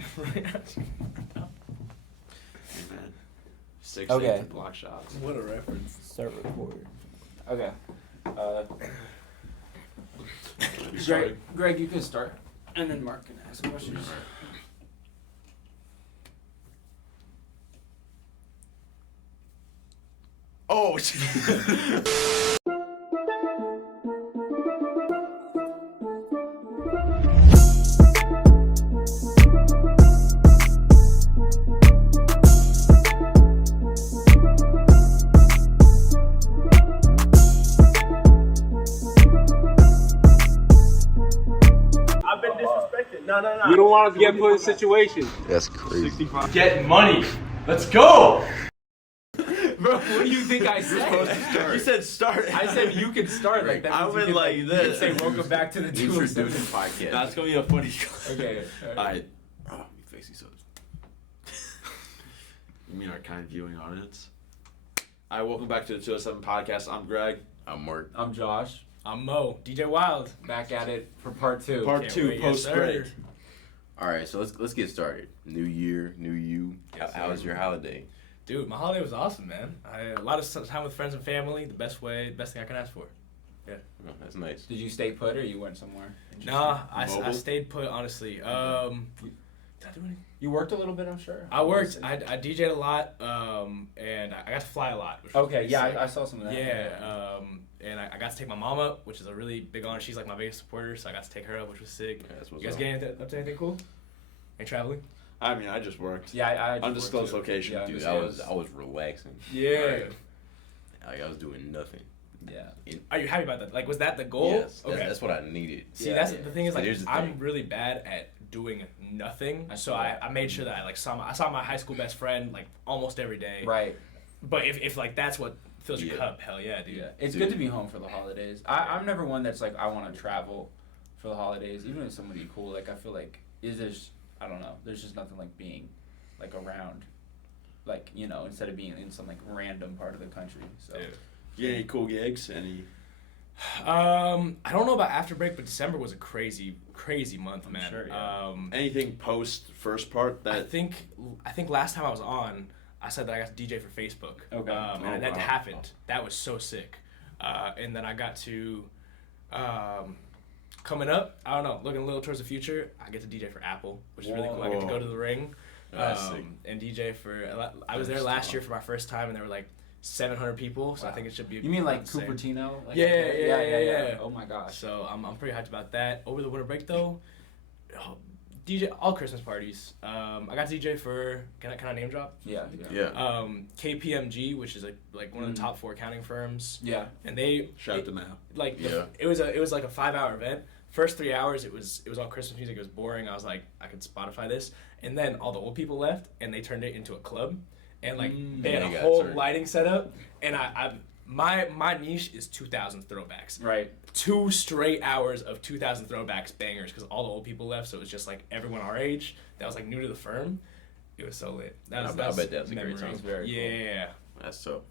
Hey, man. 6 Okay. block shots. What a reference. Start recording. Okay. Greg, you can start, and then Mark can ask questions. Oh, I've been disrespected. No. You don't want us to get put in situations. That's crazy. Get money. Let's go. Bro, what do you think I said? you said start. I said you can start like that. I means you went can, like you this. can say welcome back to the Introducing 207. podcast. That's gonna be a funny. Okay. Alright. Oh, you facey subs. You mean our kind viewing audience? Alright, welcome back to the 207 podcast. I'm Greg. I'm Mark. I'm Josh. I'm Mo. DJ Wild. Back at it for part 2. Part Can't 2 wait, post yes, break. sir. All right, so let's get started. New year, new you. Yes, How was sir. your holiday? Dude, my holiday was awesome, man. I had a lot of time with friends and family. The best thing I can ask for. Oh, that's nice. Did you stay put or you went somewhere? Nah, I Mobile? stayed put, honestly. Did I do anything? You worked a little bit, I'm sure. I worked. I DJ'd a lot, and I got to fly a lot. Which was Okay, pretty yeah, sick. I saw some of that. Yeah, and I got to take my mom up, which is a really big honor. She's like my biggest supporter, so I got to take her up, which was sick. Yeah, that's what's You guys up. get up to anything cool? Ain't traveling? I mean, I just worked. Yeah, I just Undisclosed worked too. location. Yeah, Dude, undisclosed. I was relaxing. Yeah. Like, I was doing nothing. Yeah. Are you happy about that? Like, was that the goal? Yes, Okay. that's what I needed. See, Yeah, that's yeah. the thing is But like here's the I'm thing. really bad at doing nothing. I So see I that. made sure that I saw my high school best friend like almost every day. Right. But if like that's what fills your Yeah. cup, hell yeah, dude. Yeah. It's Dude. good to be home for the holidays. I'm never one that's like I want to travel for the holidays, even if somebody cool. Like I feel like I don't know. There's just nothing like being like around, like instead of being in some like random part of the country. So. Dude. You get any cool gigs? Any? I don't know about after break, but December was a crazy month, I'm man. sure, yeah. Anything post first part I that? think last time I was on, I said that I got to DJ for Facebook. Okay. And that wow. happened. That was so sick. And then I got to, coming up, I don't know, looking a little towards the future, I get to DJ for Apple, which is really cool. I get to go to the ring That's sick. and DJ for, I was there last year for my first time, and there were like 700 people, so I think it should be. You mean like insane. Cupertino? Like Yeah. Oh my gosh. So I'm pretty hyped about that. Over the winter break though, DJ all Christmas parties. I got to DJ for can I name drop? Yeah. Yeah. KPMG, which is like one of the top 4 accounting firms, Yeah. and they Shout them out. like Yeah. it was like a 5-hour event. First 3 hours it was all Christmas music. It was boring. I was like, I could Spotify this, and then all the old people left, and they turned it into a club, and like they had Yeah, a you got whole turned. lighting setup, and my niche is 2000s throwbacks. Right. 2 straight hours of 2000 throwbacks bangers because all the old people left, so it was just like everyone our age that was like new to the firm. It was so lit. I bet that was a great memories. time. Very cool. Yeah. That's so.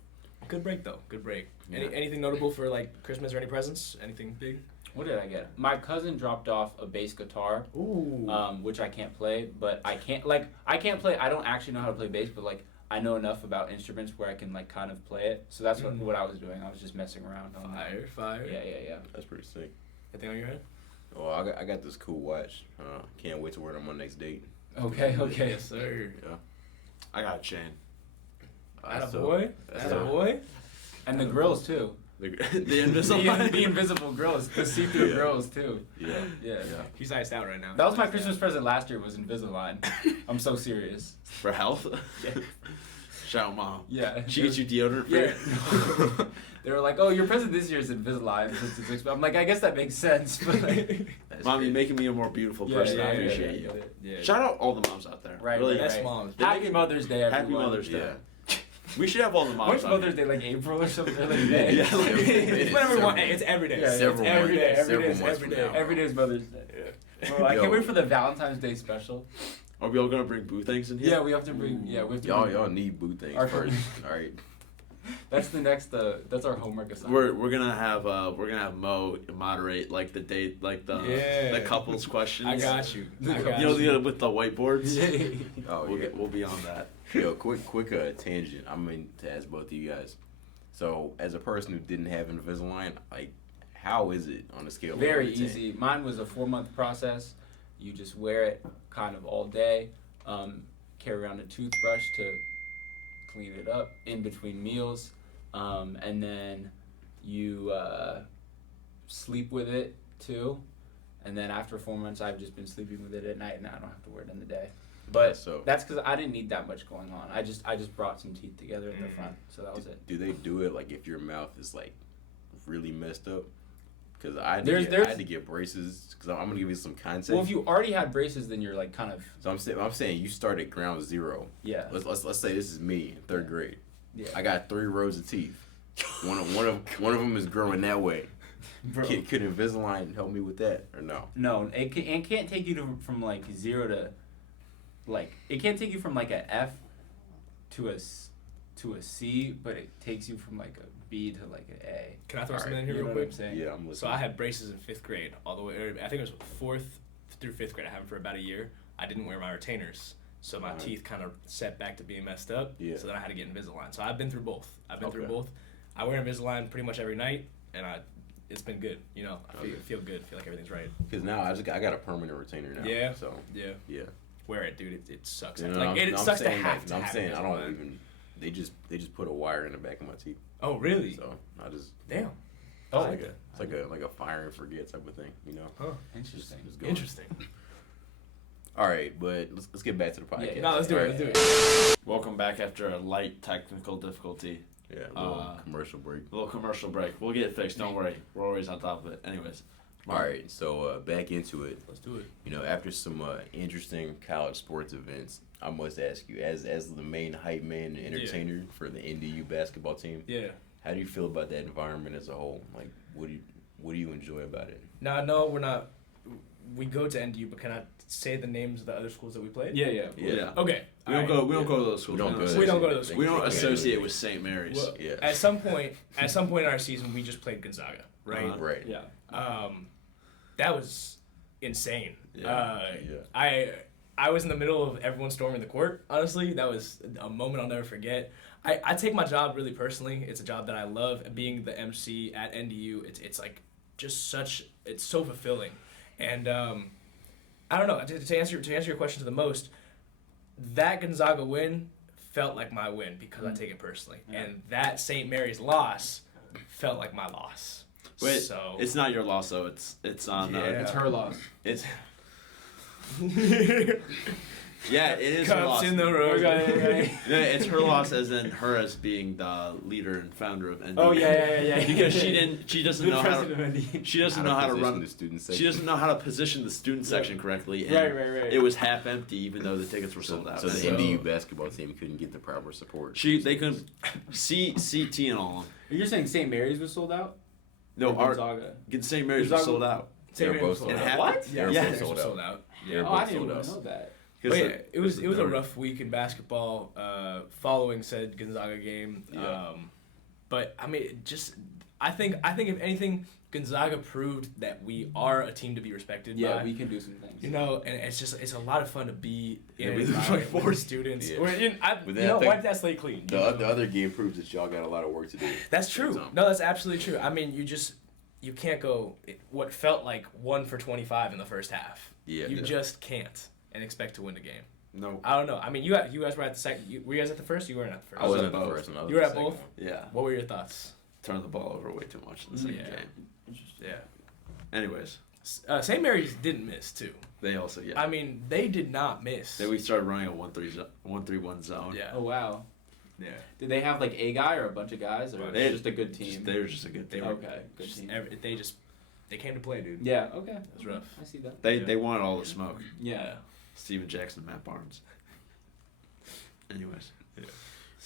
Good break though. Good break. Yeah. Anything notable for like Christmas or any presents? Anything big? What did I get? My cousin dropped off a bass guitar, Ooh. which I can't play, but I can't play. I don't actually know how to play bass, but like I know enough about instruments where I can like kind of play it. So that's what I was doing. I was just messing around. On that. Fire. Yeah. That's pretty sick. Anything on your head? Oh, I got this cool watch. Can't wait to wear it on my next date. Okay. Yes, sir. Yeah. I got a chain. Atta So- boy. that's Atta so- boy. And the grills too. The invisible. the invisible grills, the see-through Yeah. grills too. Yeah. Yeah. He's iced out right now. That was my Christmas present last year. Was Invisalign. I'm so serious. For health. Yeah. Shout out mom. Yeah. She gets you deodorant for Yeah. They were like, "Oh, your present this year is Invisalign." I'm like, I guess that makes sense, but like, Mom, you're making me a more beautiful person. I appreciate you. Yeah. Shout out all the moms out there. Right, Really. right, That's right. moms. Happy Mother's Day, everyone. Happy Mother's Day. Yeah. We should have all the moms. When's on Mother's here. Day? Like April or something? Like Yeah, like- It's whenever you want. Hey, it's every day. Yeah, Several it's every day. months- Every day. several It's months every from day. now. Every day is Mother's Day. Yeah. Bro, I Yo. can't wait for the Valentine's Day special. Are we all gonna bring boo things in here? Yeah, we have to bring. Yeah, we have to. Y'all bring, need boot things Our- first. All right. That's the next. That's our homework assignment. We're gonna have Mo moderate like the date, like the couples questions. I got you. You know, with the whiteboards. Oh yeah. We'll be on that. Yo, quick tangent. I'm going to ask both of you guys. So, as a person who didn't have Invisalign, like, how is it on a scale of Very 1 to 10? easy. Mine was a 4-month process. You just wear it kind of all day. Carry around a toothbrush to clean it up in between meals, and then you sleep with it too. And then after 4 months, I've just been sleeping with it at night, and I don't have to wear it in the day. But So- that's because I didn't need that much going on. I just brought some teeth together in the front, so that was it. Do they do it like if your mouth is like really messed up? Because I had to get braces. Because I'm gonna give you some context. Well, if you already had braces, then you're like kind of So I'm saying you start at ground zero. yeah. Let's say this is me in 3rd grade. Yeah. I got 3 rows of teeth. One of them is growing that way. Bro. Could Invisalign help me with that or no? No, it can't take you from like 0 to like it can't take you from like a F to a C, but it takes you from like a B to like an A. Can I throw All something right, in here You know real what quick? I'm saying? Yeah, I'm listening. So I had braces in 5th grade all the way. I think it was 4th through 5th grade. I had them for about a year. I didn't wear my retainers, so my Alright. teeth kind of set back to being messed up. Yeah. So then I had to get Invisalign. So I've been through both. Okay. I wear Invisalign pretty much every night, and it's been good. You know, I Okay. feel good. Feel like everything's right. Because now I got a permanent retainer now. Yeah. So Yeah. yeah. Wear it, dude. It sucks. You know, Like it I'm sucks to saying, have like, to I'm have saying I don't Invisalign. even. They just put a wire in the back of my teeth. Oh really? So I just. Damn. Oh, It's like a fire and forget type of thing. You know. Huh. Interesting. Just going. Interesting. All right, but let's get back to the podcast. Yeah. No, let's do All it. right. Let's do it. Welcome back after a light technical difficulty. Yeah, a little Uh, commercial break. A little commercial break. We'll get it fixed. Don't worry. We're always on top of it. Anyways. All right, so back into it. Let's do it. You know, after some interesting college sports events, I must ask you, as the main hype man and entertainer for the NDU basketball team, Yeah. how do you feel about that environment as a whole? Like, what do you enjoy about it? No, we're not. We go to NDU, but can I say the names of the other schools that we played? Yeah. Yeah. Okay. We don't alright. go to those schools. We don't go to those We don't schools. associate with St. Mary's. Well, Yeah. At some point in our season, we just played Gonzaga, right? Right. Yeah. That was insane. Yeah. I was in the middle of everyone storming the court. Honestly, that was a moment I'll never forget. I take my job really personally. It's a job that I love. Being the MC at NDU, it's like just it's so fulfilling. And I don't know, to answer your question to the most, that Gonzaga win felt like my win because I take it personally. Yeah. And that St. Mary's loss felt like my loss. Wait, So it's not your loss though. It's on. Yeah. It's her loss. It's yeah. It is her cups loss. in the road. Okay. Yeah, it's her loss as in her as being the leader and founder of NDU. Oh yeah. Because she doesn't The know how president to, of NDU. she doesn't know how to position run the student section. she doesn't know how to position the student section correctly. And Right. It was half empty even though the tickets were sold out. So the So- NDU basketball team couldn't get the proper support. They couldn't CT and all. You're saying St. Mary's was sold out? No, Or our Gonzaga. St. Mary's was Gonzaga- sold out. St. They're Mary's both was sold sold out. out. What? They're Yeah. both St. Mary's sold was out. sold out. They're Oh, both I didn't sold even out. know that. But yeah, it was the a third. rough week in basketball following said Gonzaga game. Yeah. But I mean, I think if anything, Gonzaga proved that we are a team to be respected Yeah, by. we can do some things. You know, and it's a lot of fun to be in Yeah, an we look environment like with students. Yeah. Or But then I think wipe that slate clean. The other game proves that y'all got a lot of work to do. That's true. So- No, that's absolutely true. I mean, you can't go what felt like 1 for 25 in the first half. Yeah. You just can't and expect to win the game. No. I don't know. I mean, you guys were at the second. Were you guys at the first? You weren't at the first. I wasn't at both. the first one. I was You were the at second both? one. Yeah. What were your thoughts? Turned the ball over way too much in the second Yeah. game. Yeah. Anyways, St. Mary's didn't miss too. they also I mean, they did not miss. Then we started running a 1-3-1 zone. Yeah. Oh wow. Yeah. Did they have like a guy or a bunch of guys or They- just a good team? They were just a good They team. were Okay, good just team. they came to play, dude. Yeah. Okay. It was rough. I see that. They wanted all the smoke. Yeah. Steven Jackson, Matt Barnes. Anyways.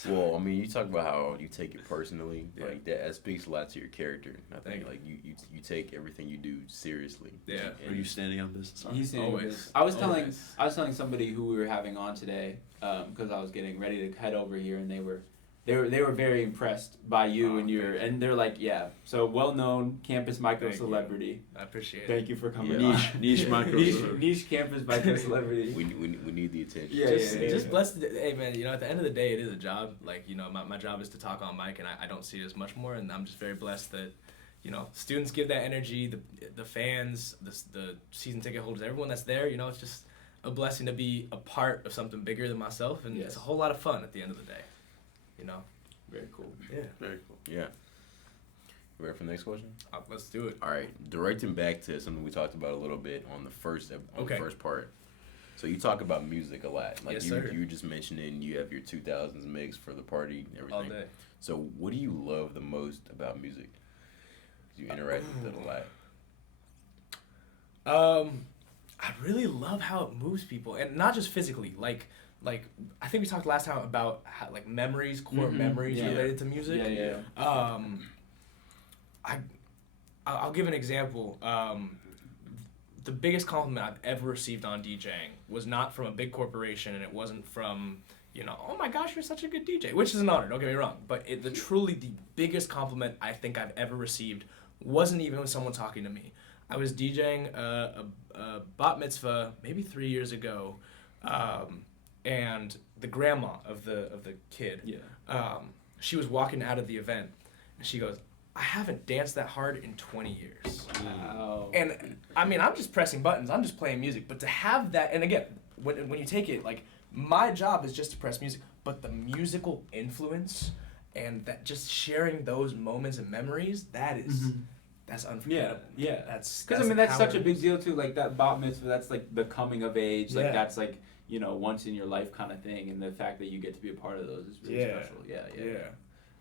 Well, I mean, you talk about how you take it personally. Yeah. Like that speaks a lot to your character. I Thank think like you take everything you do seriously. Yeah. Are you standing on business? Sorry. He's saying Always. this. I was Always. telling somebody who we were having on today because I was getting ready to head over here and they were they were very impressed by you and they're like, yeah, so well-known campus micro celebrity. I appreciate it. Thank you for coming. Niche micro niche campus micro celebrity. We need the attention. Just blessed. Hey man, at the end of the day, it is a job. Like my job is to talk on mic, and I don't see it as much more. And I'm just very blessed that students give that energy. The fans, the season ticket holders, everyone that's there. It's just a blessing to be a part of something bigger than myself, and it's a whole lot of fun at the end of the day. Very cool. Yeah. Very cool. Yeah. Ready for the next question? Let's do it. All right. Directing back to something we talked about a little bit on the first part. So you talk about music a lot. Like yes, you were just mentioning you have your 2000s mix for the party and everything. All day. So what do you love the most about music? You interact with it a lot. I really love how it moves people, and not just physically. Like I think we talked last time about how, like memories, core memories related to music. Yeah. I'll give an example. The biggest compliment I've ever received on DJing was not from a big corporation, and it wasn't from, oh my gosh, you're such a good DJ, which is an honor, don't get me wrong. But truly the biggest compliment I think I've ever received wasn't even with someone talking to me. I was DJing a bat mitzvah maybe 3 years ago, and the grandma of the kid, she was walking out of the event, and she goes, I haven't danced that hard in 20 years. Wow. And I mean, I'm just pressing buttons, I'm just playing music, but to have that, and again, when you take it, like, my job is just to press music, but the musical influence and that just sharing those moments and memories, that's unforgettable. Yeah. That's that's such a big deal too. Like that bat mitzvah, that's like the coming of age. Like that's like, once in your life kind of thing. And the fact that you get to be a part of those is really special. Yeah.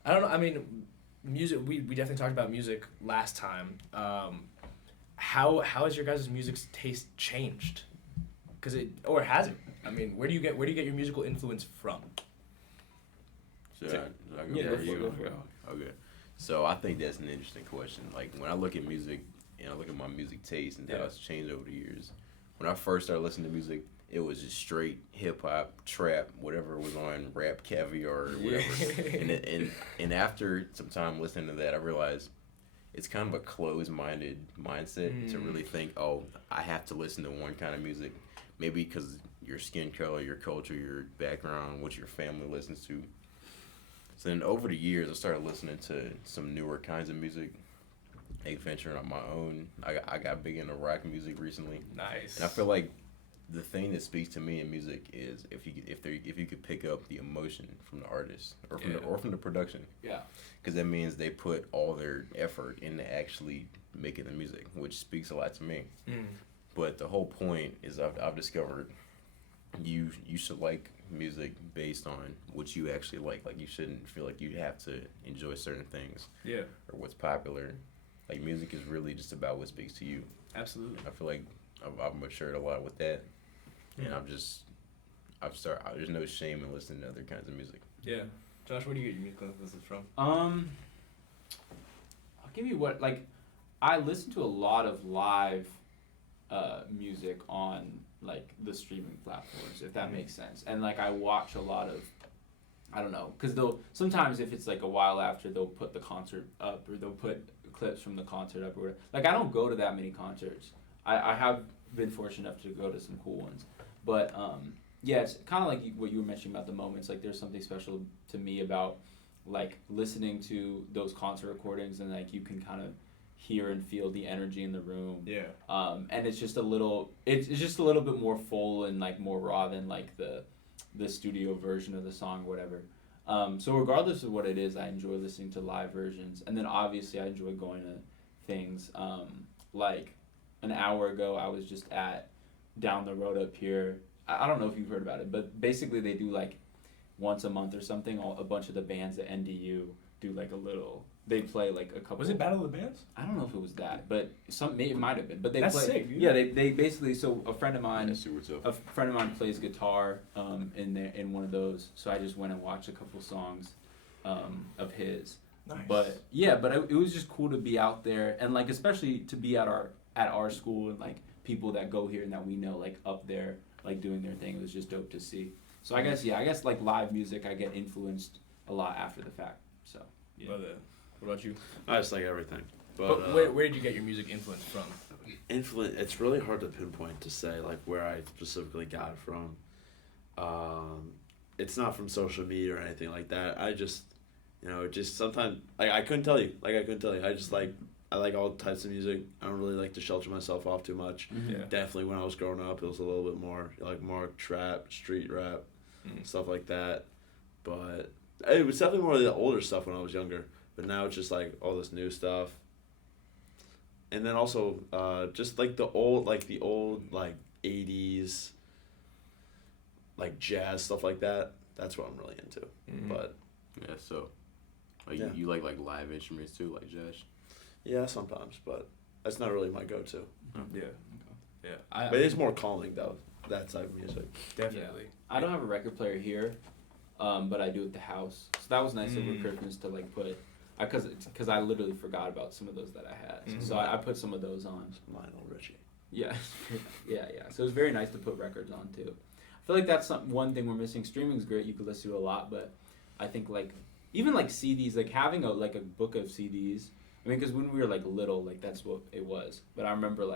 I don't know. I mean, music. We definitely talked about music last time. How has your guys' music taste changed? Or has it? I mean, where do you get your musical influence from? Should I go for you? Okay. So I think that's an interesting question. Like when I look at music and I look at my music taste and how it's changed over the years. When I first started listening to music, it was just straight hip hop, trap, whatever was on, rap, caviar, or whatever. and after some time listening to that, I realized it's kind of a closed-minded mindset to really think, oh, I have to listen to one kind of music, maybe because your skin color, your culture, your background, what your family listens to. So then over the years, I started listening to some newer kinds of music, venturing on my own. I got big into rock music recently. Nice. And I feel like the thing that speaks to me in music is if you could pick up the emotion from the artist or from the production. Yeah. Because that means they put all their effort into actually making the music, which speaks a lot to me. But the whole point is I've discovered you should like music based on what you actually like. Like you shouldn't feel like you have to enjoy certain things. Yeah. Or what's popular. Like music is really just about what speaks to you. Absolutely. I feel like I've matured a lot with that, and there's no shame in listening to other kinds of music. Yeah. Josh, where do you get your musical influences from? I'll give you I listen to a lot of live music on like the streaming platforms, if that makes sense. And like I watch a lot of, I don't know, because sometimes if it's like a while after, they'll put the concert up or they'll put clips from the concert up or whatever. Like I don't go to that many concerts. I have been fortunate enough to go to some cool ones, but it's kind of like what you were mentioning about the moments. Like there's something special to me about like listening to those concert recordings, and like you can kind of hear and feel the energy in the room. Yeah. And it's just a little bit more full and like more raw than like the studio version of the song or whatever. So regardless of what it is, I enjoy listening to live versions, and then obviously I enjoy going to things. Like an hour ago, I was just at down the road up here. I don't know if you've heard about it, but basically they do like once a month or something. A bunch of the bands at NDU do like they play like a couple. Was it Battle of the Bands? I don't know if it was that, but it might have been. But That's play. Sick, dude. Yeah, they basically. So a friend of mine, Yeah, a friend of mine plays guitar in one of those. So I just went and watched a couple songs of his. Nice. But it was just cool to be out there, and like especially to be at our school, and like people that go here and that we know like up there like doing their thing. It was just dope to see. So I guess like live music, I get influenced a a lot after the fact. So. Yeah. What about you? I just like everything. But where did you get your music influence from? It's really hard to pinpoint to say like where I specifically got it from. It's not from social media or anything like that. I just, just sometimes like I couldn't tell you. I just I like all types of music. I don't really like to shelter myself off too much. Yeah. Definitely when I was growing up, it was a little bit more more trap, street rap, stuff like that. But it was definitely more of the older stuff when I was younger. But now it's just like all this new stuff. And then also just like the old 80s like jazz stuff like that. That's what I'm really into. But yeah, so you like live instruments too, like jazz? Yeah, sometimes, but that's not really my go-to. Yeah. But it's more calming though, that type of music. Definitely. I don't have a record player here, but I do at the house. So that was nice over Christmas to put, because I literally forgot about some of those that I had. So I put some of those on. Lionel Richie. Yeah, yeah. So it was very nice to put records on too. I feel like that's one thing we're missing. Streaming's great; you can listen to a lot, but I think even CDs, having a book of CDs. I mean, because when we were little, that's what it was. But I remember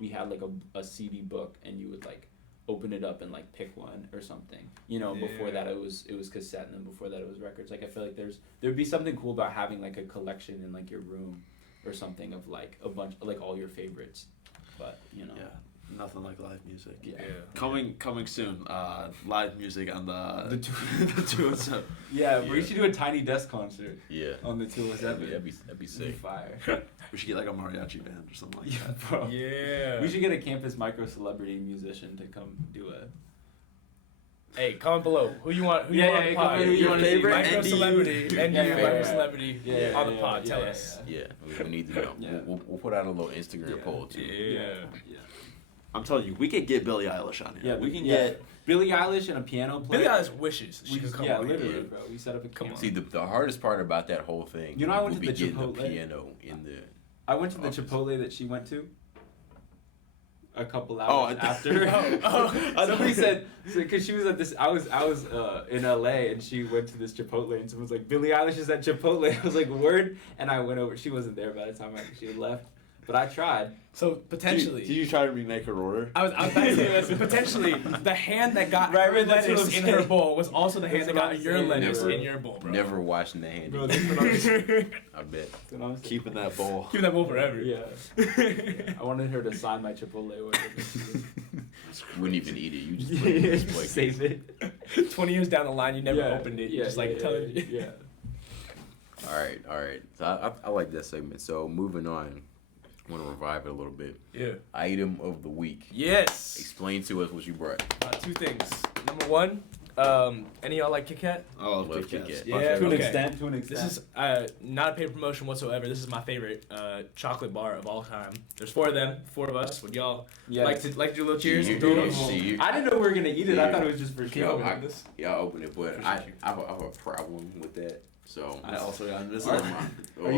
we had a CD book, and you would open it up and pick one or something. Before that it was cassette, and then before that it was records. I feel like there'd be something cool about having a collection in your room or something of a bunch all your favorites. But Yeah. Nothing like live music. Yeah. Coming soon. Live music on the 207. Yeah, we should do a Tiny Desk concert. Yeah. On the 207. That'd be sick. Fire. We should get a mariachi band or something like that. Bro. Yeah. We should get a campus micro celebrity musician to come do a. Hey, comment below. Who you want? Who you want on the pod? Your favorite micro NDU. celebrity, micro celebrity on the pod. Tell us. Yeah, we need to know. Yeah. We'll put out a little Instagram poll too. Yeah. I'm telling you, we could get Billie Eilish on here. Yeah, we can get get Billie Eilish and a piano player. Billie Eilish wishes she could come on literally, here. bro. We set up a camp. See, the hardest part about that whole thing, I went would to be the getting Chipotle. the piano in the. I went to the office. Chipotle that she went to. A couple Oh, hours after. Somebody said, because she was at this. I was in LA and she went to this Chipotle and someone was like, Billie Eilish is at Chipotle. I was like, word, and I went over. She wasn't there by the time she had left, but I tried. So potentially, Did you try to remake her order? I was about to say this. Potentially, the hand that got her that's what lettuce I'm in her saying. bowl was also the hand That's that what got I'm your saying. lettuce Never- in your bowl, bro. Never washing the hand. Bro, that's what I'm saying. I bet. That's what I'm saying. Keeping that bowl. Keep that bowl forever. Yeah. I wanted her to sign my Chipotle order. Wouldn't even eat it. You just put it in the display Save case. it. 20 years down the line, you never opened it. You just telling you. Yeah. All right. So I like that segment. So moving on, I want to revive it a little bit. Yeah. Item of the week. Yes. Explain to us what you brought. Two things. Number one, any of y'all like Kit Kat? I love Love Kit Kit Kats. Kat. Yeah, To an okay. extent. This is not a paid promotion whatsoever. This is my favorite chocolate bar of all time. There's four of them, four of us. Would y'all like to do a little cheers? You- Throw you- it on? see- I didn't know we were gonna eat it. I Yeah. thought it was just for show. I'll open it, but I have a problem with that. So I also got this. One of my-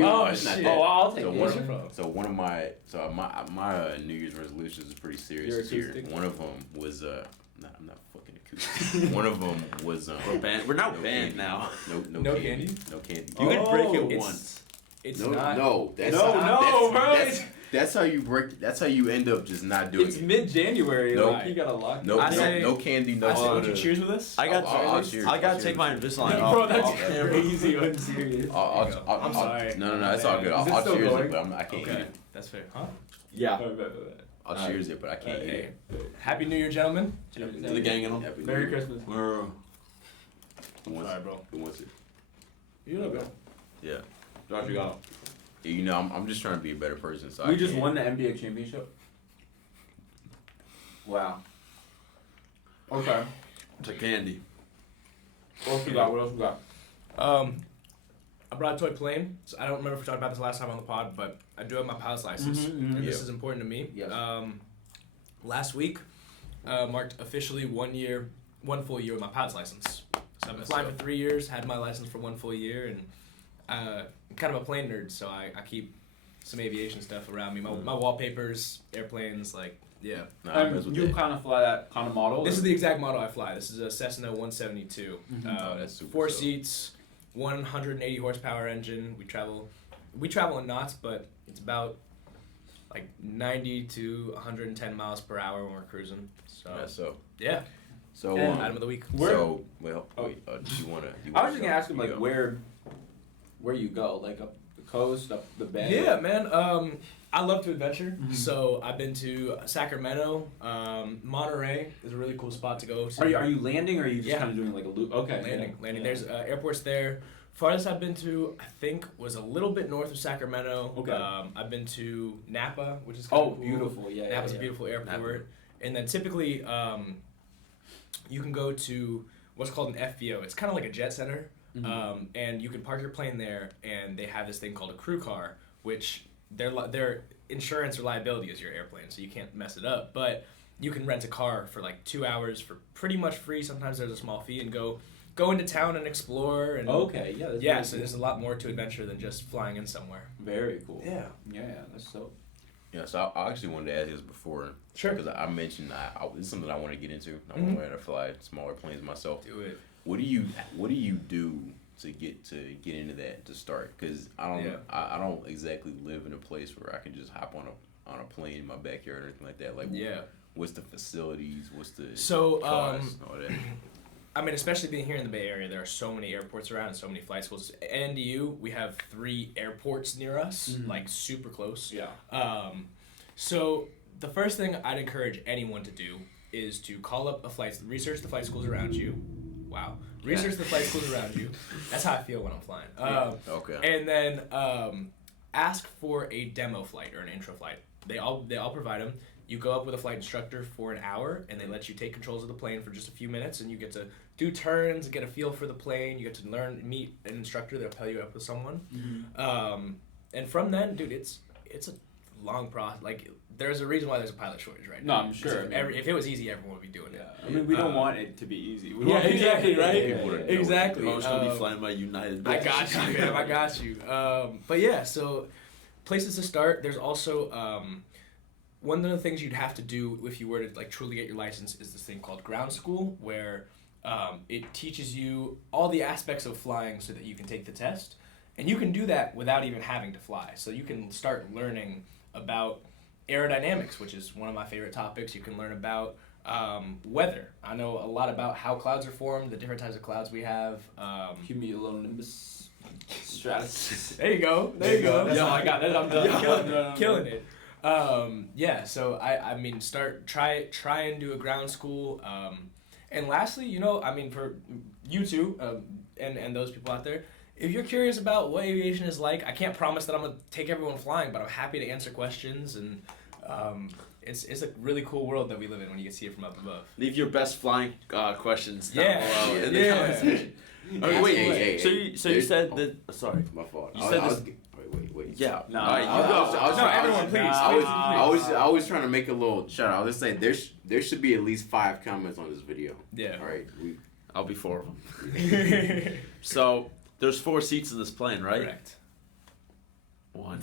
Oh, it's not shit. that. Oh, I'll take So it. one, Where's it from? so one of my New Year's resolutions is pretty serious Your this year. acoustic? One of them was I'm not fucking acoustic. One of them was We're banned. We're not no banned candy. now. No candy? candy. No candy. You can break it it's- once. It's no, not. no, that's No, that's, bro. That's how you break. That's how you end up just not doing It's it. mid-January. No. Like, you gotta lock it. No, I no, say- no candy, no I said, would you soda. cheers with us? I got. I'll cheers. I gotta I'll take cheers. my Invisalign Bro, off. that's off camera. crazy unserious. I'm sorry. No, it's all good. Is it I'll still cheers going? it, but I can't eat Okay, it. that's fair. Huh? Yeah. I'll cheers it, but I can't eat Hey, it. Happy New Year, gentlemen. To the gang and all. Happy New Merry Year. Christmas. Whoa. Who wants Sorry, it? bro. Who wants it? You know, bro. Yeah. Josh, you got it. You know, I'm just trying to be a better person. So We I just can't. won the NBA championship. Wow. Okay. It's a candy. What else we got? What else we got? I brought a toy plane. So I don't remember if we talked about this last time on the pod, but I do have my pilot's license, and this Yeah. is important to me. Yes. Last week marked officially 1 full year with my pilot's license. So I've been flying for 3 years, had my license for 1 full year, and I'm kind of a plane nerd, so I keep some aviation stuff around me. My wallpapers, airplanes, yeah. Nah, I mess with You that. kind of fly that kind of model? This or- is the exact model I fly. This is a Cessna 172. Oh, that's super 4 dope. seats, 180 horsepower engine. We travel in knots, but it's about like 90 to 110 miles per hour when we're cruising. So yeah. So And item of the week. do you want to? I was just gonna ask him like where you go, like up the coast, up the bay. Yeah, man. I love to adventure, so I've been to Sacramento. Monterey is a really cool spot to go to. Are you landing, or are you just kind of doing like a loop? Okay. Landing. There's airports there. Farthest I've been to, I think, was a little bit north of Sacramento. Okay. I've been to Napa, which is kind of cool. Beautiful. Yeah. Napa's a beautiful airport. Napa. And then typically, you can go to what's called an FBO. It's kind of like a jet center. And you can park your plane there, and they have this thing called a crew car, which their insurance or liability is your airplane, so you can't mess it up. But you can rent a car for like 2 hours for pretty much free. Sometimes there's a small fee, and go into town and explore. And So there's a lot more to adventure than just flying in somewhere. Very cool. Yeah, that's so. Yeah, so I actually wanted to ask this before. Sure. Because I mentioned this is something I want to get into. I want to learn to fly smaller planes myself. Do it. What do you do to get into that to start? Because I don't exactly live in a place where I can just hop on a plane in my backyard or anything like that. Like what's the facilities? What's the cost, all that? I mean, especially being here in the Bay Area, there are so many airports around and so many flight schools. At NDU, we have 3 airports near us, like super close. Yeah. So the first thing I'd encourage anyone to do is to call up research the flight schools around you. Wow. Research the flight schools around you. That's how I feel when I'm flying. Okay. And then ask for a demo flight or an intro flight. They all provide them. You go up with a flight instructor for an hour, and they let you take controls of the plane for just a few minutes, and you get to do turns, get a feel for the plane. You get to meet an instructor. They'll pair you up with someone. And from then, dude, it's a long process. Like, there's a reason why there's a pilot shortage right now. No, I'm sure. If it was easy, everyone would be doing it. I mean, we don't want it to be easy. Exactly, right? Exactly. Most will be flying by United. I got you, man. I got you. But yeah, so places to start. There's also one of the things you'd have to do if you were to like truly get your license is this thing called ground school, where it teaches you all the aspects of flying so that you can take the test, and you can do that without even having to fly. So you can start learning about aerodynamics, which is one of my favorite topics. You can learn about weather. I know a lot about how clouds are formed, the different types of clouds we have. Cumulonimbus stratus. There you go. That's all I got. I'm done. Killing it. So I mean, try and do a ground school. And lastly, for you two, and those people out there, if you're curious about what aviation is like, I can't promise that I'm gonna take everyone flying, but I'm happy to answer questions. And it's a really cool world that we live in when you can see it from up above. Leave your best flying questions down below in the Yeah. conversation. Okay, wait. So you said that. Sorry, My fault. You said this. Wait. Yeah. No, All right, you go. Everyone, please. I was trying to make a little shout out. I was saying there should be at least 5 comments on this video. Yeah. All right. I'll be 4 of them. So there's 4 seats in this plane, right? Correct. 1.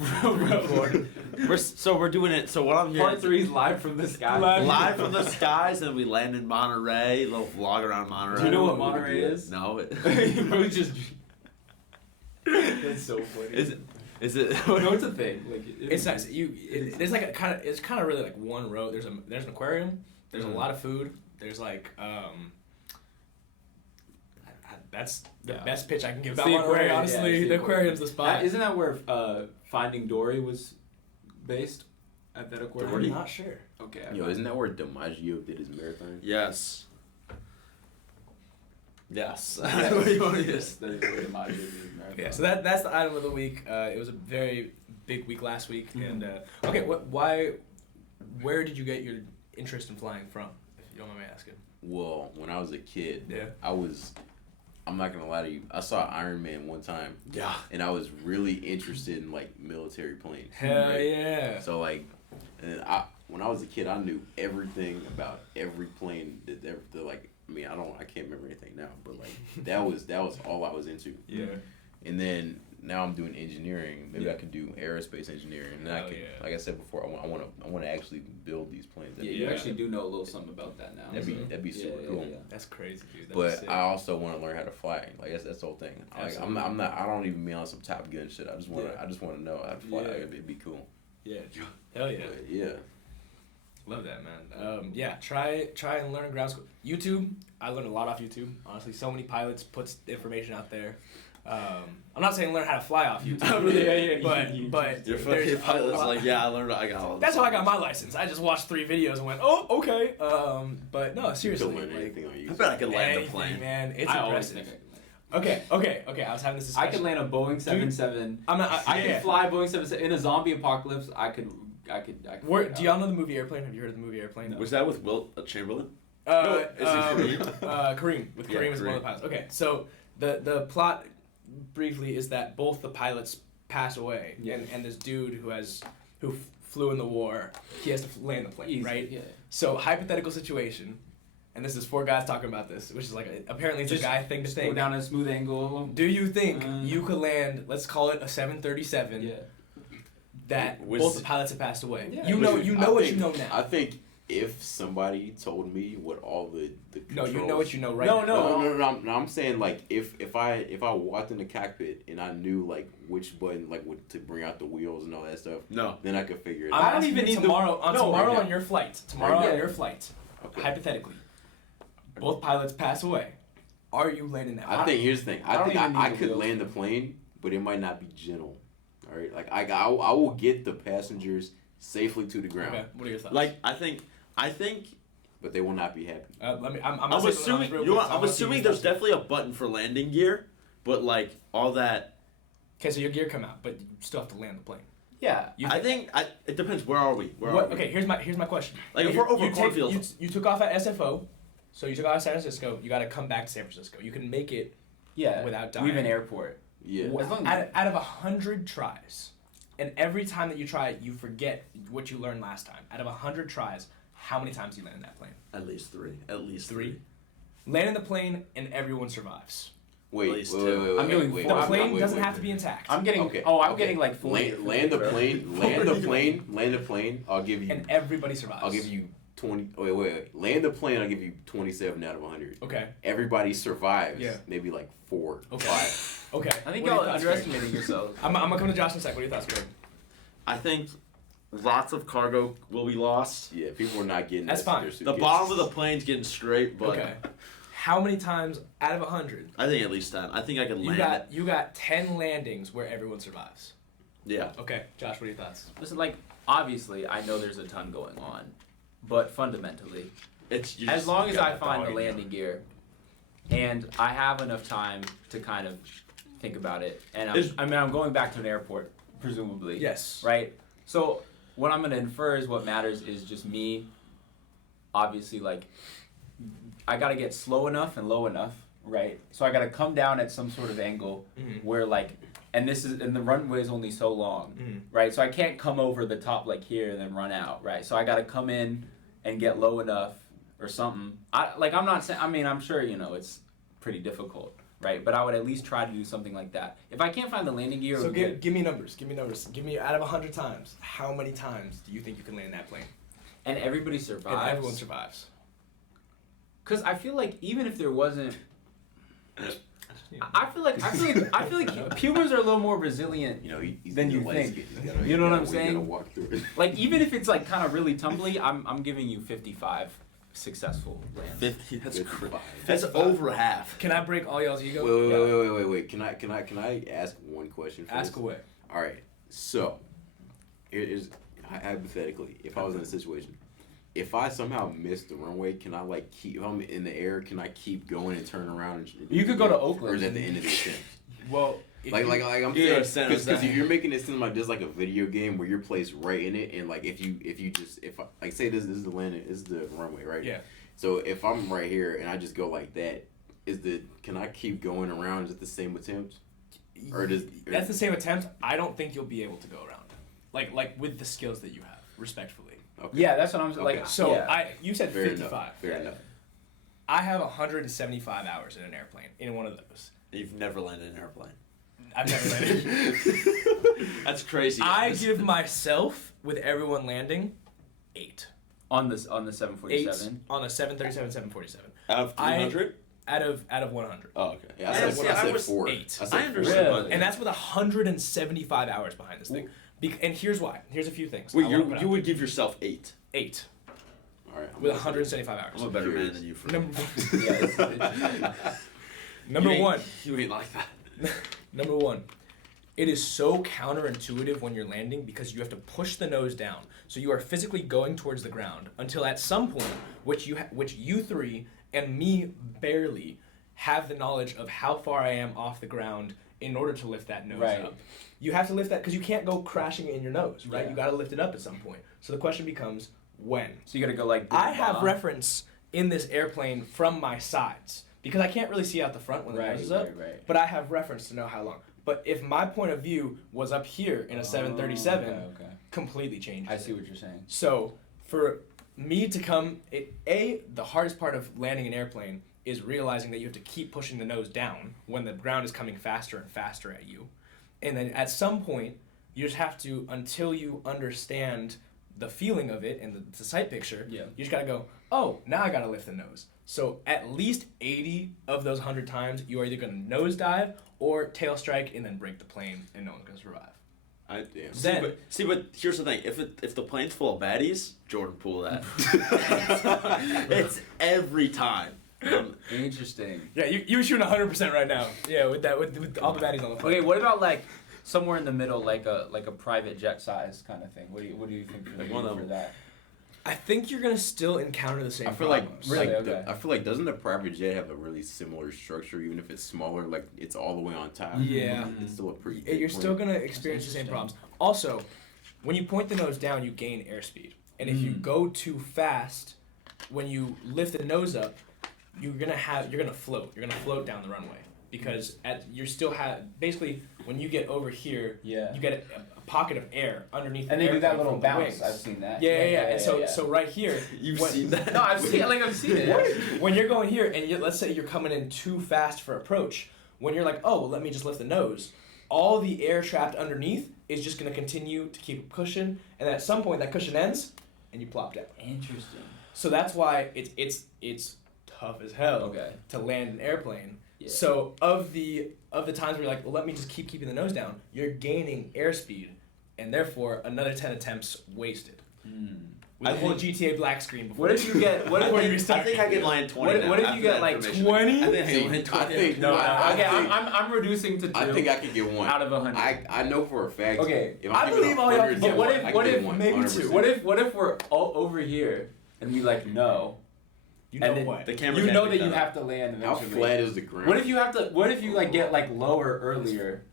We're doing it. So what I'm hearing. Part 3 is live from the sky. Live from the skies, and we land in Monterey. A little vlog around Monterey. Do you know what Monterey is? No. We just. That's so funny. Is it? No, it's a thing. Like It's nice. It's like it's kind of really like one row. There's an aquarium. There's a lot of food. There's like that's the best pitch I can give It's about the Monterey. aquarium, Honestly, yeah, it's the the aquarium's the spot. Isn't that where Finding Dory was based? At that aquarium? I'm not sure. Okay. Yo, isn't that where DiMaggio did his marathon? Yes. Yes. Yes. That is where DiMaggio did his marathon. Yeah. So that's the item of the week. It was a very big week last week, and where did you get your interest in flying from? If you don't mind me asking. Well, when I was a kid, I'm not gonna lie to you. I saw Iron Man one time. Yeah. And I was really interested in like military planes. Hell right? yeah. So like, when I was a kid, I knew everything about every plane that ever. I can't remember anything now, but like that was all I was into. Yeah. And then now I'm doing engineering. Maybe Yeah. I could do aerospace engineering. And I Hell can, yeah. like I said before, I want to actually build these planes. Yeah, you actually do know a little something about that now. That'd be super cool. That's crazy, dude. That's But sick. I also want to learn how to fly. Like that's the whole thing. Like Absolutely. I'm not. I don't even be on some Top Gun shit. I just want to. Yeah. I just want to know how to fly. Yeah. Like, it'd be cool. Yeah. Hell yeah. But yeah. Love that, man. Yeah, try and learn ground school. YouTube, I learned a lot off YouTube. Honestly, so many pilots puts information out there. I'm not saying learn how to fly off YouTube, but Your there's fucking a pilot's lot- like, yeah, I got all this. That's how I got my license. I just watched 3 videos and went, oh, okay. But no, You seriously, can learn like, anything on I YouTube. bet I could land a anything, plane. man. It's I always impressive. think I can land. Okay. I was having this I discussion. could land a Boeing 77. I'm not. I yeah. could fly Boeing 77 in a zombie apocalypse. I could. Where, do y'all know the movie Airplane? Have you heard of the movie Airplane? Was that with Wilt Chamberlain? Is it Kareem? Kareem. With Yeah, Kareem as one of Kareem. the pilots. Okay, so the plot briefly is that both the pilots pass away, Yeah. and this dude who flew in the war, he has to land the plane, Easy, right? yeah. So hypothetical situation, and this is 4 guys talking about this, which is like apparently it's Just a guy thing to Just think. go down a smooth angle. Do you think Uh, you could land? Let's call it a 737. Yeah. That Was- both the pilots have passed away. Yeah. You know I what think- you know now. I think if somebody told me what all the No, controls, you know what you know right No, now. No, I'm saying like if I walked in the cockpit and I knew like which button like to bring out the wheels and all that stuff, No. then I could figure it I'm out. I don't asking even you need tomorrow the- no, tomorrow right on now. your flight. Tomorrow Right on now. your flight. Okay. Hypothetically, both pilots pass away. Are you landing that? I think here's the thing. I I don't think even I need the could wheels. land the plane, but it might not be gentle. All right, like I will get the passengers safely to the ground, Okay. What are your thoughts? Like I think but they will not be happy. let me. I'm I'm assuming I'm assuming there's definitely a button for landing gear, but like all that. Okay, so your gear come out, but you still have to land the plane. Yeah. You I think it depends. Where are we? Where What, are we? okay, here's my question. Like, if we're over you cornfields- you took off at SFO, so you took off at San Francisco. You got to come back to San Francisco. You can make it Yeah. without Leave dying. an airport. Yeah. As long out of 100 tries, and every time that you try it, you forget what you learned last time. Out of 100 tries, how many times do you land in that plane? At least 3. At least 3. Land in the plane, and everyone survives. Wait, At least wait, two. wait, wait, I'm doing wait, The four. wait, plane wait, doesn't wait, have to wait. be intact. I'm getting. Okay. Oh, I'm okay. getting like 40. Land the plane. Land the plane. Land the plane. I'll give you. and everybody survives. I'll give you 20. Wait. Land the plane. I'll give you 27 out of 100. Okay. Everybody survives. Yeah. Maybe like 4, Okay. 5. Okay. I think What are y'all your thoughts, Greg? underestimating yourselves. I'm gonna come to Josh in a sec. What are your thoughts, Greg? I think lots of cargo will be lost. Yeah, people are not getting That's their fine. The suitcases. bottom of the plane's getting straight, but Okay. How many times out of 100 I think at least 10. I think I could you land. got 10 landings where everyone survives? Yeah. Okay, Josh, what are your thoughts? Listen, like obviously, I know there's a ton going on, but fundamentally, It's you as just long as got I find dog the in you. landing gear, and I have enough time to kind of think about it, and Is- I'm going back to an airport, presumably. Yes. Right. So what I'm gonna infer is what matters is just me. Obviously, like I gotta get slow enough and low enough, right? So I gotta come down at some sort of angle Mhm. where like, and the runway is only so long, Mhm. right? So I can't come over the top like here and then run out, right? So I gotta come in and get low enough or something. I'm not saying. I mean, I'm sure it's pretty difficult, right? But I would at least try to do something like that. If I can't find the landing gear, So or give me numbers. Give me numbers. Give me out of 100 times. How many times do you think you can land that plane? and everybody survives. And everyone survives. Because I feel like even if there wasn't, I feel like pumas are a little more resilient. You know, he's Than the you light think. skin. He's gotta- You know what I'm he's saying? gotta walk through it. Like even if it's like kind of really tumbly, I'm giving you 55 successful lands. 50. That's 55. crazy. That's over half. Can I break all y'all's ego? Wait. Can I ask one question first? Ask away. All right. So, here's hypothetically, if I was in a situation, if I somehow miss the runway, can I like keep? If I'm in the air, can I keep going and turn around? And You could go to Oakland. or is that the end of the attempt? Well, Like I'm Yeah, saying, understand. because you're making it seem like there's like a video game where you're placed right in it, and like if I, like say this is the landing, this is the runway, right? Yeah. So if I'm right here and I just go like that, can I keep going around? Is it the same attempt? Or That's the same attempt. I don't think you'll be able to go around. Like with the skills that you have, respectfully. Okay. Yeah, that's what I'm Okay. like. So yeah. you said Fair 55. enough. Fair enough. I have 175 hours in an airplane in one of those. You've never landed in an airplane. I've never landed. That's crazy. I give myself, with everyone landing, 8. On the 8 747. on a 737, 747. out of 300. Out of 100. Oh, okay. Yeah, I I said said 4. 8. I said I understand. Really? And that's with 175 hours behind this thing. And here's why. Here's a few things. Wait, I wanna put you out. would give yourself 8. 8 All right. with 175 hours. I'm a better man than you for Number, Yeah, it's number You ain't- one. You ain't like that. Number one. It is so counterintuitive when you're landing because you have to push the nose down. So you are physically going towards the ground until at some point, which you three and me barely have the knowledge of how far I am off the ground in order to lift that nose Right. up. You have to lift that because you can't go crashing in your nose, right? Yeah. You got to lift it up at some point. So the question becomes when. So you gotta go like. I have reference in this airplane from my sides because I can't really see out the front when the nose is up. Right. But I have reference to know how long. But if my point of view was up here in a 737, Okay. completely changes. I see it. what you're saying. So for me to come, the hardest part of landing an airplane is realizing that you have to keep pushing the nose down when the ground is coming faster and faster at you. And then at some point, you just have to, until you understand the feeling of it and the sight picture, Yeah. you just gotta go, oh, now I gotta lift the nose. So at least 80 of those 100 times, you are either gonna nosedive or tail strike and then break the plane, and no one's gonna survive. Damn. Then- But here's the thing: if the plane's full of baddies, Jordan pull that. It's every time. Interesting. Yeah, you were shooting 100% right now. Yeah, with all the baddies on the plane. Okay, what about like somewhere in the middle, like a private jet size kind of thing? What do you think Like you're one doing of for them. that? I think you're gonna still encounter the same. I feel like, problems. Really? like Okay. I feel like doesn't the private jet have a really similar structure, even if it's smaller? Like it's all the way on top. Yeah. It's still a pretty. Yeah, big you're still plane. gonna experience the same interesting. problems. Also, when you point the nose down, you gain airspeed, and if you go too fast, when you lift the nose up, you're gonna float. You're gonna float down the runway because you're still basically when you get over here, Yeah. you get a pocket of air underneath. And the they do that airplane little from the bounce. wings. I've seen that. Yeah. And so right here, You've when- seen that? No, I've seen it. when you're going here and let's say you're coming in too fast for approach, when you're like, oh, well, let me just lift the nose, all the air trapped underneath is just going to continue to keep a cushion, and at some point that cushion ends and you plop down. Interesting. So that's why it's tough as hell Okay. to land an airplane. Yeah. So of the times where you're like, well, let me just keep keeping the nose down, you're gaining airspeed, and therefore another 10 attempts wasted. With I the whole think- GTA black screen before. What if you get? What Before you if? restart. I think I can land 20. What if now you get, after like, that information. 20? I think I can land See, 20. I think No, I Okay, think- I'm reducing to 2. I think I could get one out of 100. I know for a fact. Okay, if I I'm giving believe all y'all 100 can to get But one, what I if? can What get if? one, maybe 100%. two? What if we're all over here and we like no? You know And then what? The camera You can't know pick that you up. have to land How eventually. flat is the ground? What if you have to? What if you like get like lower earlier,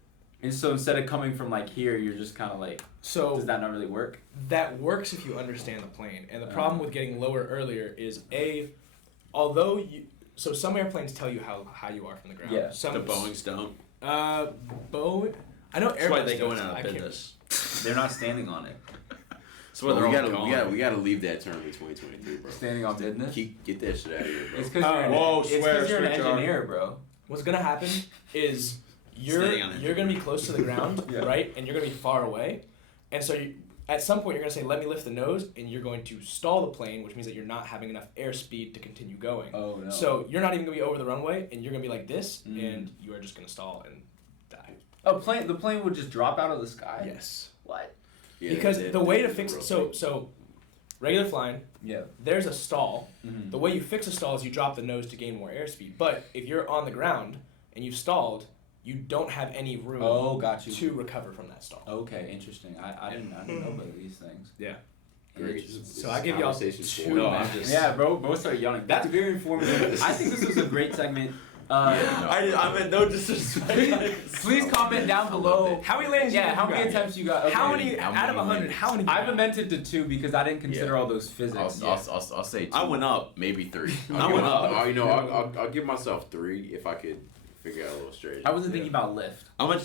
and so instead of coming from like here, you're just kind of like. So Does that not really work? that works if you understand the plane. And the problem with getting lower earlier is although so some airplanes tell you how high you are from the ground. Yeah. Some The Boeings don't. Boeing. I know That's why Airbus they does. going out I of can't- business. They're not standing on it. That's why they're all gone. we gotta leave that term in 2023, bro. Standing on business. Get that shit out of here, bro. It's because you're an, Whoa, it's swear, 'cause you're an switch on. engineer, bro. What's gonna happen is Standing on it. you're gonna be close to the ground, Yeah. right? And you're gonna be far away, and so at some point you're gonna say, "Let me lift the nose," and you're going to stall the plane, which means that you're not having enough airspeed to continue going. Oh no. So you're not even gonna be over the runway, and you're gonna be like this, Mm. and you are just gonna stall and die. the plane would just drop out of the sky. Yes. What? Yeah, Because the way to that's fix real it, so regular flying, Yeah. there's a stall. Mm-hmm. The way you fix a stall is you drop the nose to gain more airspeed. But if you're on the ground and you've stalled, you don't have any room Oh, got you. to recover from that stall. Okay, interesting. I didn't know about these things. Yeah. Great. Interesting. So I give y'all Conversation's two. going No, on. I'm just. Yeah, bro. Both started yelling. That's very informative. I think this was a great segment. I meant no disrespect. Please comment down below. How many lands? Yeah, how many attempts you got? Okay. How many How out of many 100? How many? I've amended to 2 because I didn't consider all those physics. I'll say 2. I went up. Maybe 3. I went up. I'll give myself 3 if I could figure out a little strategy. I wasn't thinking about lift. I'm gonna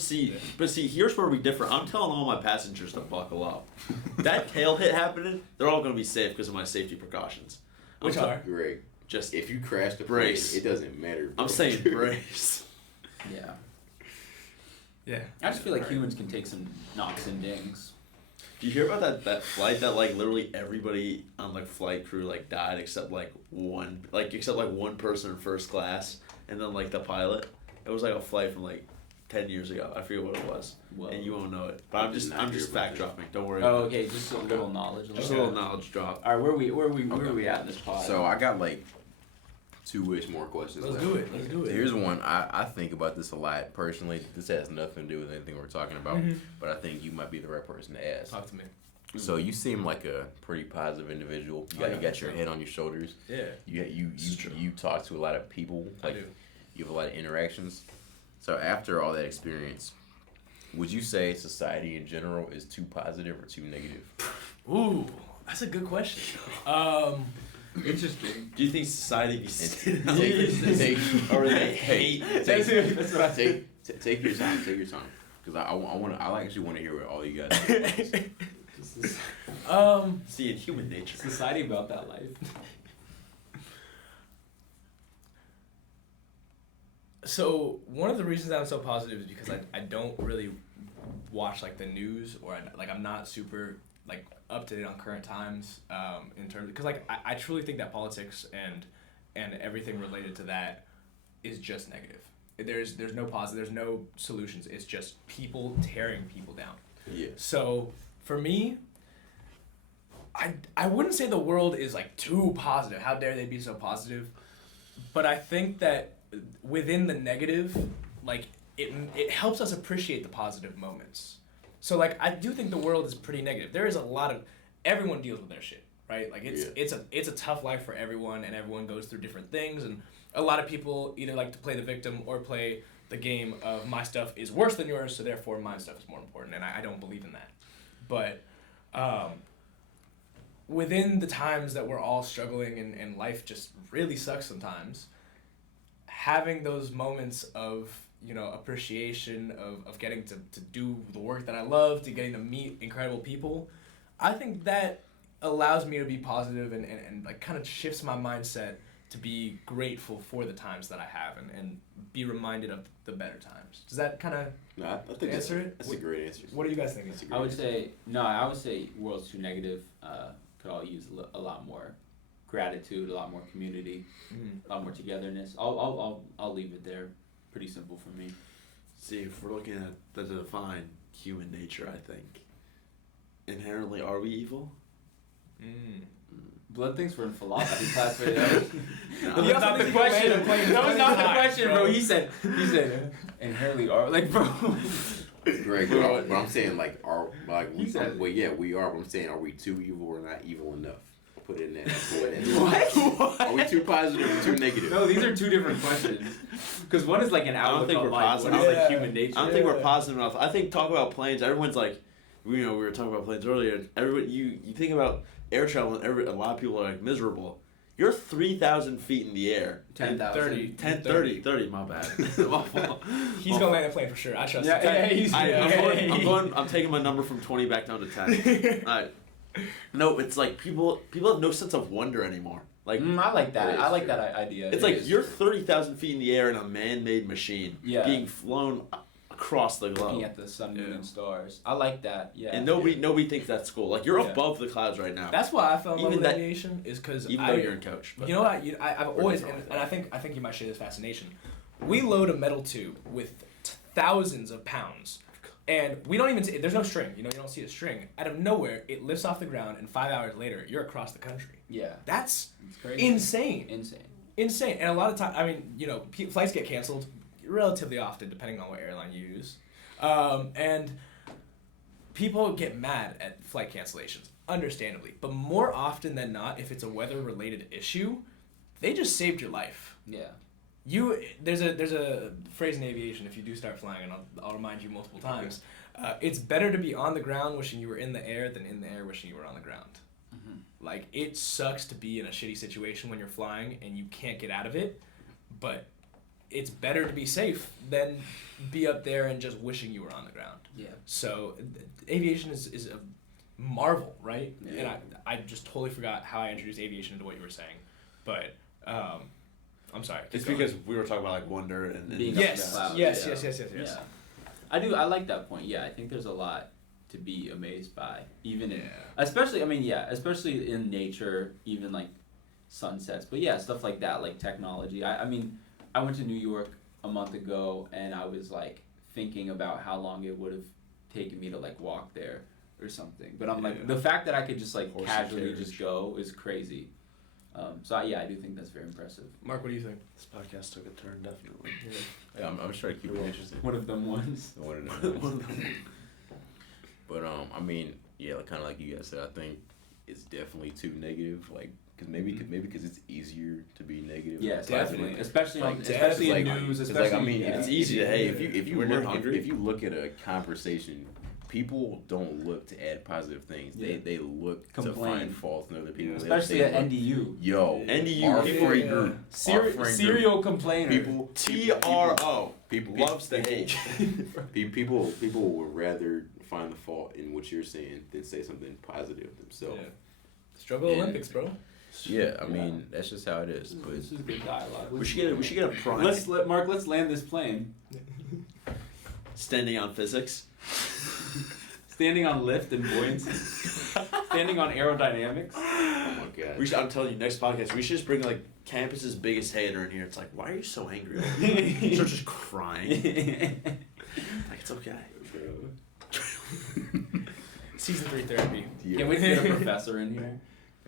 but here's where we differ. I'm telling all my passengers to buckle up. That tail hit happening, they're all gonna be safe because of my safety precautions. Which are? Greg, Just if you crash the Brace. plane, it doesn't matter. I'm bro. saying brace. Yeah. Yeah. I just feel like humans can take some knocks and dings. Did you hear about that flight that like literally everybody on like flight crew like died except like one person in first class and then like the pilot? It was like a flight from like 10 years ago. I forget what it was. Whoa. And you won't know it. But I'm just fact dropping. Don't worry. Oh, okay, just a little knowledge. Just a little knowledge drop. All right, where are we at in this pod? So I got like 2-ish more questions. Let's left. do it. Let's do it. Here's one. I think about this a lot personally. This has nothing to do with anything we're talking about, but I think you might be the right person to ask. Talk to me. So you seem like a pretty positive individual. You got your head on your shoulders. Yeah. You talk to a lot of people. I Like do. you have a lot of interactions. So after all that experience, would you say society in general is too positive or too negative? Ooh, that's a good question. Interesting. Do you think society be Or they hate? That's what I think. Take your time. Take your time. Because I actually want to hear what all you guys think. See, in human nature. Society about that life. So one of the reasons I'm so positive is because I don't really watch like the news or I'm not super like up to date on current times in terms because like I truly think that politics and everything related to that is just negative. There's no positive. There's no solutions. It's just people tearing people down. Yeah. So for me, I wouldn't say the world is like too positive. How dare they be so positive? But I think that within the negative, like it helps us appreciate the positive moments. So like I do think the world is pretty negative. There is a lot of everyone deals with their shit, right? Like it's a tough life for everyone, and everyone goes through different things, and a lot of people either like to play the victim or play the game of my stuff is worse than yours, so therefore my stuff is more important, and I don't believe in that. But within the times that we're all struggling and life just really sucks sometimes, having those moments of appreciation of getting to do the work that I love, to getting to meet incredible people, I think that allows me to be positive and like kind of shifts my mindset to be grateful for the times that I have and be reminded of the better times. Does that kind of No, I think answer it? That's a great answer. What are you guys thinking? I would say world's too negative. Could all use a lot more gratitude, a lot more community, a lot more togetherness. I'll leave it there. Pretty simple for me. See, if we're looking at the define human nature, I think inherently are we evil? Blood thinks we're in philosophy class right now. No. That was not the question. That was not the question, bro. He said inherently are like, bro. Greg, but I'm saying like we said- we are. But I'm saying are we too evil or not evil enough? Put it in there. What? Are we too positive or too negative? No, these are two different questions. Because one is like an outlook think on we're life. positive. One is Yeah. like human nature. I don't think we're positive enough. I think talk about planes. Everyone's like, we were talking about planes earlier. Everybody, you think about air travel, and a lot of people are like miserable. You're 3,000 feet in the air. 10,000. 30, my bad. My fault. He's gonna land a plane for sure. I trust Yeah, him. he's I'm taking my number from 20 back down to 10. Alright. No, it's like people have no sense of wonder anymore. Like I like that. It I is like true. that idea. it's It like is. you're 30,000 feet in the air in a man-made machine, Yeah. being flown across the globe, looking at the sun, moon, and stars. I like that. Yeah. and nobody thinks that's cool. Like you're Yeah. above the clouds right now, That's why I fell in love Even with that- aviation is because even though you're in coach. But You know what? I've always, different and, with and I think you might share this fascination. We load a metal tube with thousands of pounds, and we don't even see, there's no string. You don't see a string. Out of nowhere, it lifts off the ground, and 5 hours later, you're across the country. Yeah. That's It's crazy. insane. Insane. And a lot of time, I mean, flights get canceled relatively often, depending on what airline you use, and people get mad at flight cancellations, understandably. But more often than not, if it's a weather-related issue, they just saved your life. Yeah. There's a phrase in aviation, if you do start flying, and I'll remind you multiple times, it's better to be on the ground wishing you were in the air than in the air wishing you were on the ground. Like, it sucks to be in a shitty situation when you're flying and you can't get out of it, but it's better to be safe than be up there and just wishing you were on the ground. Yeah. So aviation is a marvel, right? Yeah. And I just totally forgot how I introduced aviation into what you were saying, but I'm sorry. keep It's going. because we were talking about like wonder and Being Yes, Cloud, yes, yeah. yes. Yeah. I like that point. Yeah, I think there's a lot to be amazed by, even in, Yeah. especially especially in nature, even like sunsets. But yeah, stuff like that, like technology. I mean, I went to New York a month ago, and I was like thinking about how long it would have taken me to like walk there or something. But I'm like, the fact that I could just like Horse and casually carriage. just go is crazy. So yeah, I do think that's very impressive. Mark, what do you think? This podcast took a turn, definitely. Yeah, I'm just trying to keep it interesting. One of them ones. One of them. But I mean, yeah, kind of like you guys said, I think it's definitely too negative. Like, cause maybe because it's easier to be negative. Yes, than definitely. positive. Especially on, Like, especially in like, news. it's Especially like, I mean, yeah. it's easy to hey if you When you're look hungry. if you look at a conversation, people don't look to add positive things. Yeah. They look Complain. to find faults in other people. Especially they at look, NDU. Yo, NDU, our people- friend group, our friend Serial complainer. group, TRO. people Loves to hate. people would rather find the fault in what you're saying than say something positive themselves. Yeah. Struggle And- Olympics, bro. Yeah, I mean that's just how it is. But This is good dialogue. We should get a prize. Let's land this plane. Standing on physics. Standing on lift and buoyancy. Standing on aerodynamics. oh my god, I'm telling you, next podcast we should just bring like campus's biggest hater in here. It's like, why are you so angry? Start just crying. Like it's okay. Season 3 therapy. yeah. Can't wait to get a professor in here.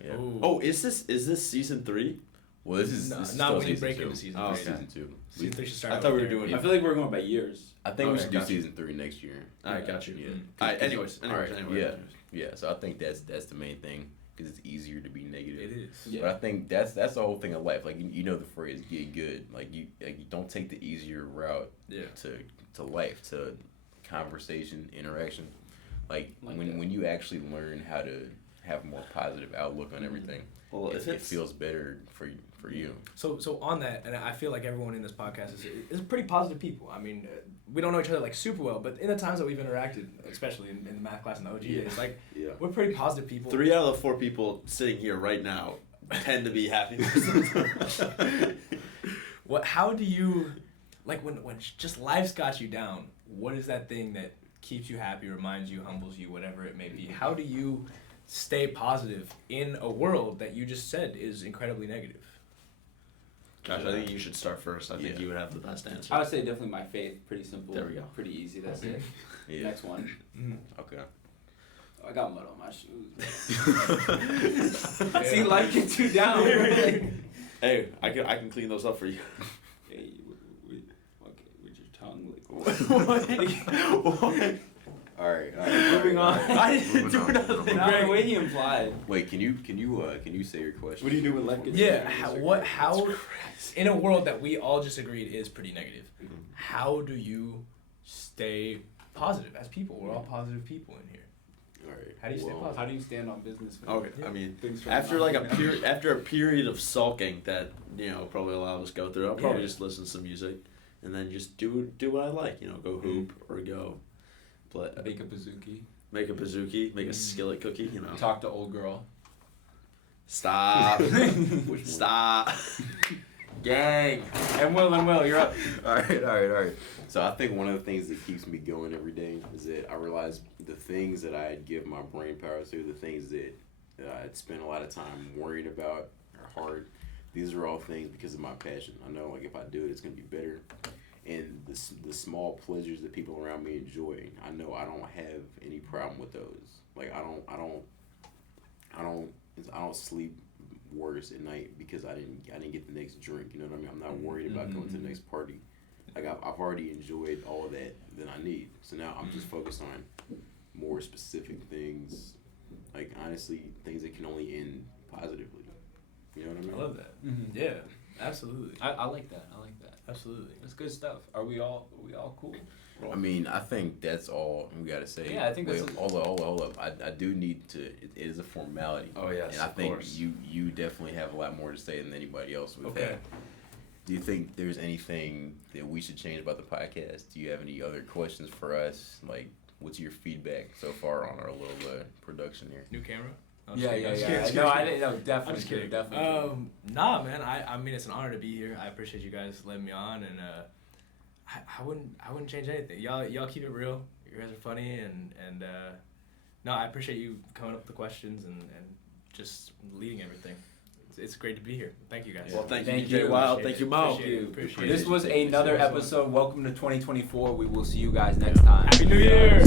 Yeah. Ooh. Oh, is this season 3? Well, this is No, this is not still when you season break 2. into season Oh, three. okay. Season 2. Season 3 should start. I out thought we with were therapy. doing- I feel like we're going by years. I think we Okay, should do gotcha. season 3 next year. I got you. Yeah. Alright, anyways, Alright, anyways. yeah. So I think that's the main thing because it's easier to be negative. It is. Yeah. But I think that's the whole thing of life. Like you know the phrase "get good." Like you don't take the easier route Yeah. to life, to conversation, interaction. Like Like when that. when you actually learn how to have a more positive outlook on everything, Well, if it it's feels better for you. So on that, and I feel like everyone in this podcast is pretty positive people. I mean, we don't know each other like super well, but in the times that we've interacted, especially in the math class and the OG days, like Yeah. we're pretty positive people. 3 out of the 4 people sitting here right now tend to be happy. How do you, like when just life's got you down? What is that thing that keeps you happy, reminds you, humbles you, whatever it may be? How do you stay positive in a world that you just said is incredibly negative? Josh, I think you should start first. I think Yeah. you would have the best answer. I would say definitely my faith. Pretty simple. There we go. Pretty easy. That's it. Yeah. Next one. Okay. I got mud on my shoes. See, life gets you down. Hey, I can clean those up for you. Hey, okay, with your tongue. All right. Moving on. I didn't do Moving on. nothing. Greg, The way he implied. Wait, can you say your question? What do you do when life gets Yeah, you down? how in a world that we all just agreed is pretty negative, how do you stay positive as people? We're all positive people in here. All right. How do you stay positive? How do you stand on business? Okay, I mean, Things from after like nothing. after a period of sulking that probably a lot of us go through, I'll probably Yeah. just listen to some music, and then just do what I like. Go hoop or go play, Bake a bazooki. make a bazooki, make a skillet cookie. Talk to old girl. Stop, Which one? stop, gang. And Will, you're up. All right. So I think one of the things that keeps me going every day is that I realize the things that I give my brain power to, the things that I'd spend a lot of time worrying about are hard. These are all things because of my passion. I know like if I do it, it's gonna be better. And the small pleasures that people around me enjoy, I know I don't have any problem with those. Like I don't sleep worse at night because I didn't get the next drink. You know what I mean? I'm not worried about going to the next party. Like I've already enjoyed all of that I need. So now I'm just focused on more specific things. Like honestly, things that can only end positively. You know what I mean? I love that. Mhm. Yeah, absolutely. I like that. Absolutely. That's good stuff. Are we all cool? I mean, I think that's all we gotta say. Yeah, I think Wait, that's a- hold up. I do need to. It is a formality. Oh yes, And I of think course. you definitely have a lot more to say than anybody else we've Okay. had. Do you think there's anything that we should change about the podcast? Do you have any other questions for us? Like, what's your feedback so far on our little production here? New camera? Yeah. I'm just kidding. No, I didn't. No, definitely. I'm just kidding. Definitely. Nah, man. I mean, it's an honor to be here. I appreciate you guys letting me on, and I wouldn't change anything. Y'all keep it real. You guys are funny and no, I appreciate you coming up with the questions and just leading everything. It's great to be here. Thank you guys. Well, thank Thank you, you. DJ Wild. Thank you, Mo. Appreciate it. This was Thank you another so much. episode. Welcome to 2024. We will see you guys next time. Happy New Year!